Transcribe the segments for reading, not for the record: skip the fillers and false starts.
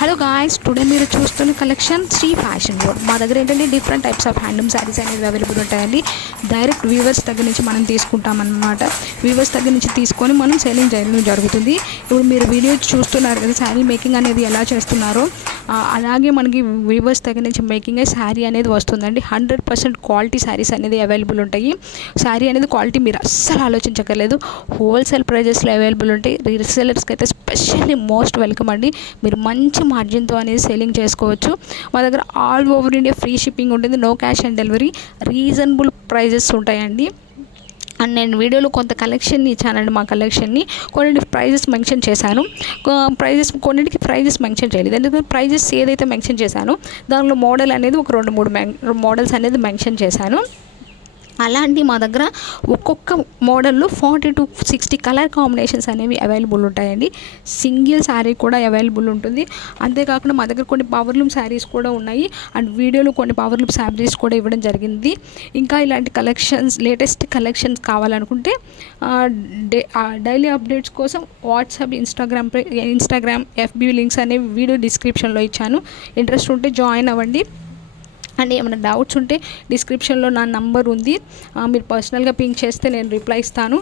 Hello guys, today మీరు చూస్తున్న కలెక్షన్ Shri fashion world. మా దగ్గర ఏంటంటే different types of handloom saris అనేది అవైలబుల్ ఉంటాయండి. డైరెక్ట్ వీవర్స్ దగ్గర నుంచి మనం తీసుకుంటామన్నమాట. వీవర్స్ దగ్గర నుంచి తీసుకొని మనం సేలింగ్ చేయడం జరుగుతుంది. ఇప్పుడు మీరు వీడియో చూస్తున్నారు కదా, శారీ మేకింగ్ అనేది ఎలా చేస్తున్నారో అలాగే మనకి వీవర్స్ దగ్గర నుంచి మేకింగ్ అయ్యి శారీ అనేది వస్తుందండి. 100% క్వాలిటీ శారీస్ అనేది అవైలబుల్ ఉంటాయి. శారీ అనేది క్వాలిటీ మీరు అస్సలు ఆలోచించక్కర్లేదు. హోల్సేల్ ప్రైజెస్లో అవైలబుల్ ఉంటాయి. రీసెలర్స్కి అయితే స్పెషల్లీ మోస్ట్ వెల్కమ్ అండి. మీరు మంచి మార్జిన్తో అనేది సేలింగ్ చేసుకోవచ్చు. మా దగ్గర all over India free shipping ఉంటుంది. No cash on delivery, reasonable prices ఉంటాయండి. అండ్ నేను వీడియోలో కొంత కలెక్షన్ని ఇచ్చానండి. మా కలెక్షన్ని కొన్నింటి ప్రైజెస్ మెన్షన్ చేశాను, కొన్నింటికి ప్రైజెస్ మెన్షన్ చేయలేదు. ఎందుకంటే ప్రైజెస్ ఏదైతే మెన్షన్ చేశానో దానిలో మోడల్ అనేది ఒక 2-3 మోడల్స్ అనేది మెన్షన్ చేశాను. అలాంటి మా దగ్గర ఒక్కొక్క మోడల్లో 40-60 కలర్ కాంబినేషన్స్ అనేవి అవైలబుల్ ఉంటాయండి. సింగిల్ శారీ కూడా అవైలబుల్ ఉంటుంది. అంతేకాకుండా మా దగ్గర కొన్ని పవర్లూమ్ శారీస్ కూడా ఉన్నాయి. అండ్ వీడియోలో కొన్ని పవర్లూమ్ శారీస్ కూడా ఇవ్వడం జరిగింది. ఇంకా ఇలాంటి కలెక్షన్స్, లేటెస్ట్ కలెక్షన్స్ కావాలనుకుంటే డైలీ అప్డేట్స్ కోసం వాట్సాప్, ఇన్స్టాగ్రామ్ ఎఫ్బీ లింక్స్ అనేవి వీడియో డిస్క్రిప్షన్లో ఇచ్చాను. ఇంట్రెస్ట్ ఉంటే జాయిన్ అవ్వండి. అండ్ ఏమైనా డౌట్స్ ఉంటే డిస్క్రిప్షన్లో నా నంబర్ ఉంది, మీరు పర్సనల్గా పింక్ చేస్తే నేను రిప్లై ఇస్తాను.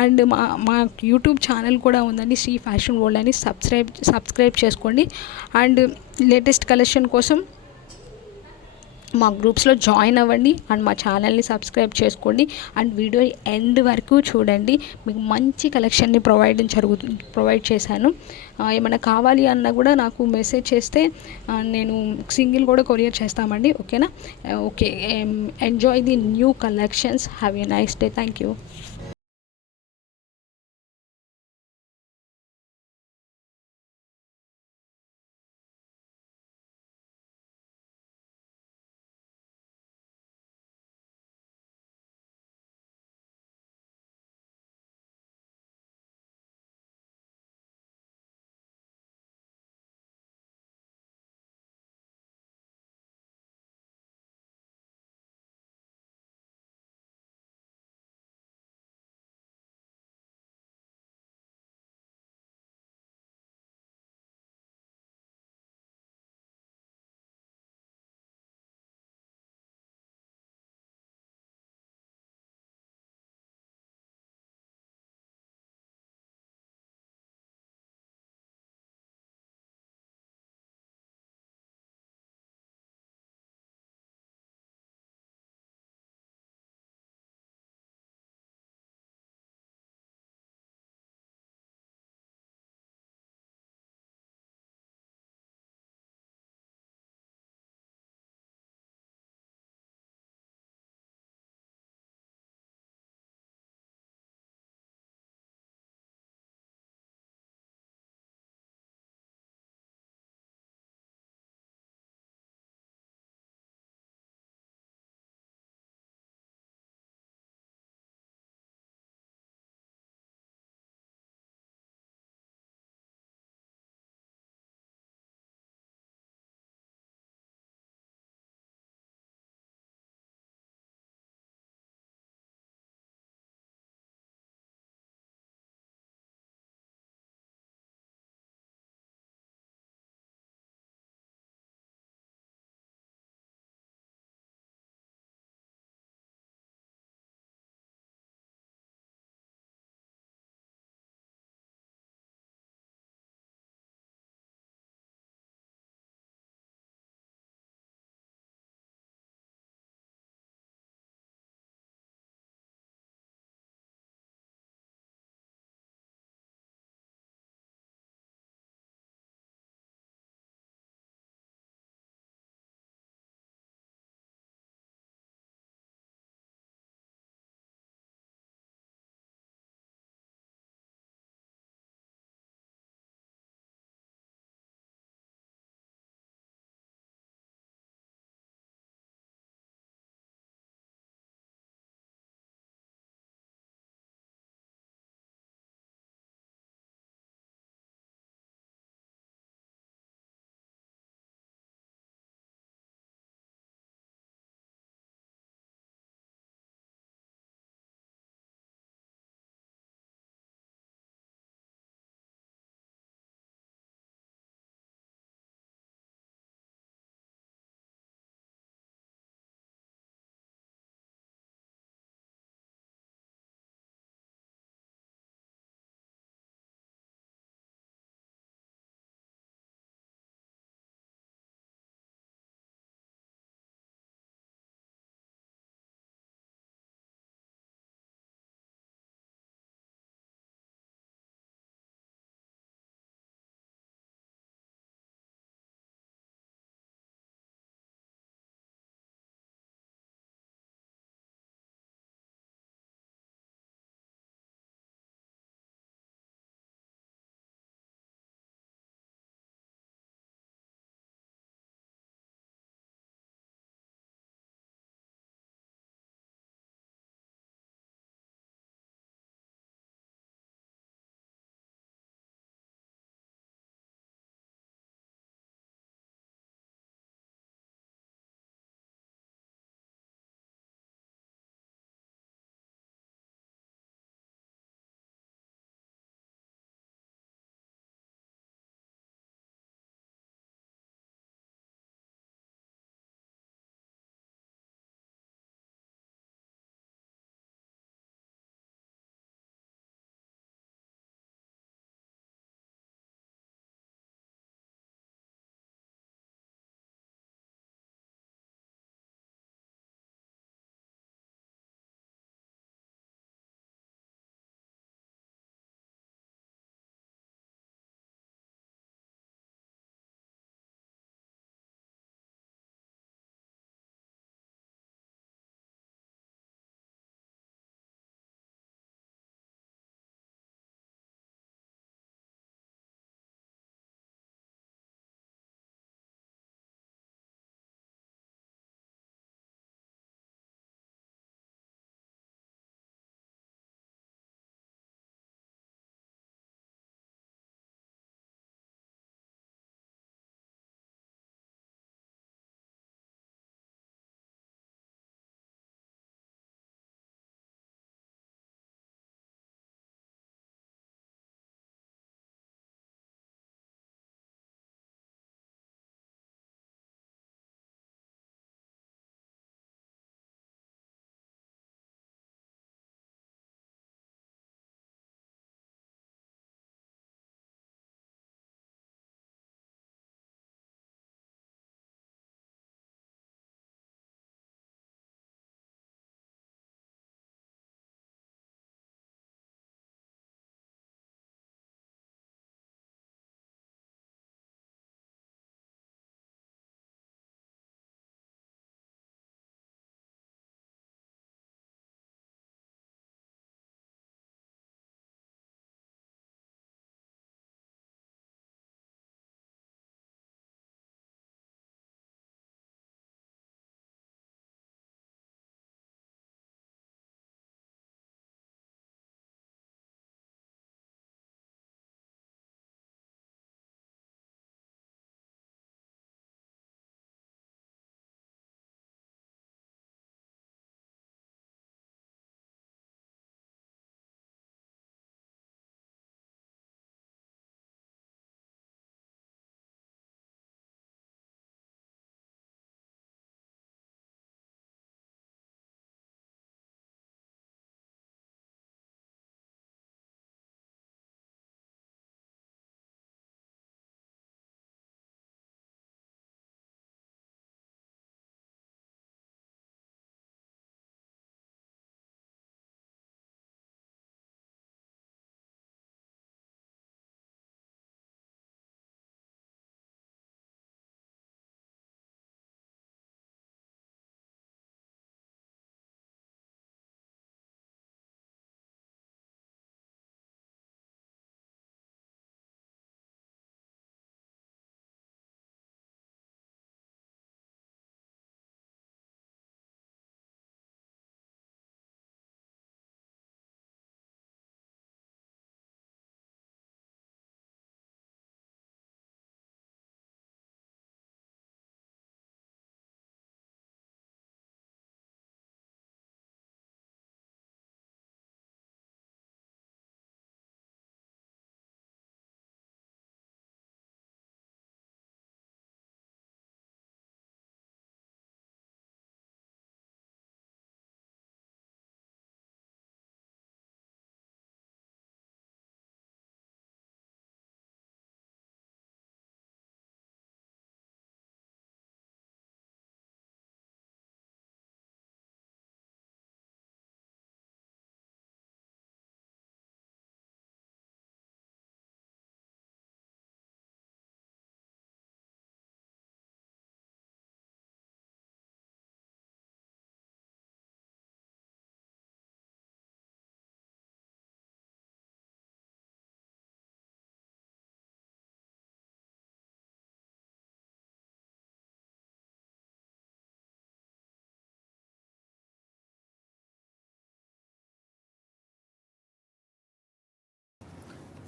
అండ్ మా యూట్యూబ్ ఛానల్ కూడా ఉందండి, శ్రీ ఫ్యాషన్ వరల్డ్ అని. సబ్స్క్రైబ్ చేసుకోండి. అండ్ లేటెస్ట్ కలెక్షన్ కోసం మా గ్రూప్స్లో జాయిన్ అవ్వండి. అండ్ మా ఛానల్ని సబ్స్క్రైబ్ చేసుకోండి. అండ్ వీడియో ఎండ్ వరకు చూడండి. మీకు మంచి కలెక్షన్ని ప్రొవైడ్ చేశాను. ఏమైనా కావాలి అన్నా కూడా నాకు మెసేజ్ చేస్తే నేను సింగిల్ కూడా కొరియర్ చేస్తామండి. ఓకేనా? Okay, enjoy the new collections. Have a nice day. Thank you.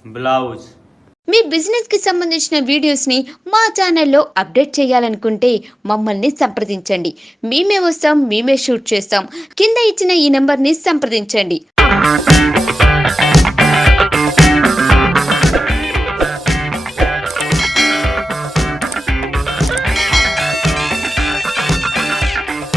Blouse. మీ బిజినెస్ కి సంబంధించిన వీడియోస్ ని మా ఛానల్లో అప్డేట్ చేయాలనుకుంటే మమ్మల్ని సంప్రదించండి. మేమే వస్తాం, మేమే షూట్ చేస్తాం. కింద ఇచ్చిన ఈ నెంబర్ ని సంప్రదించండి.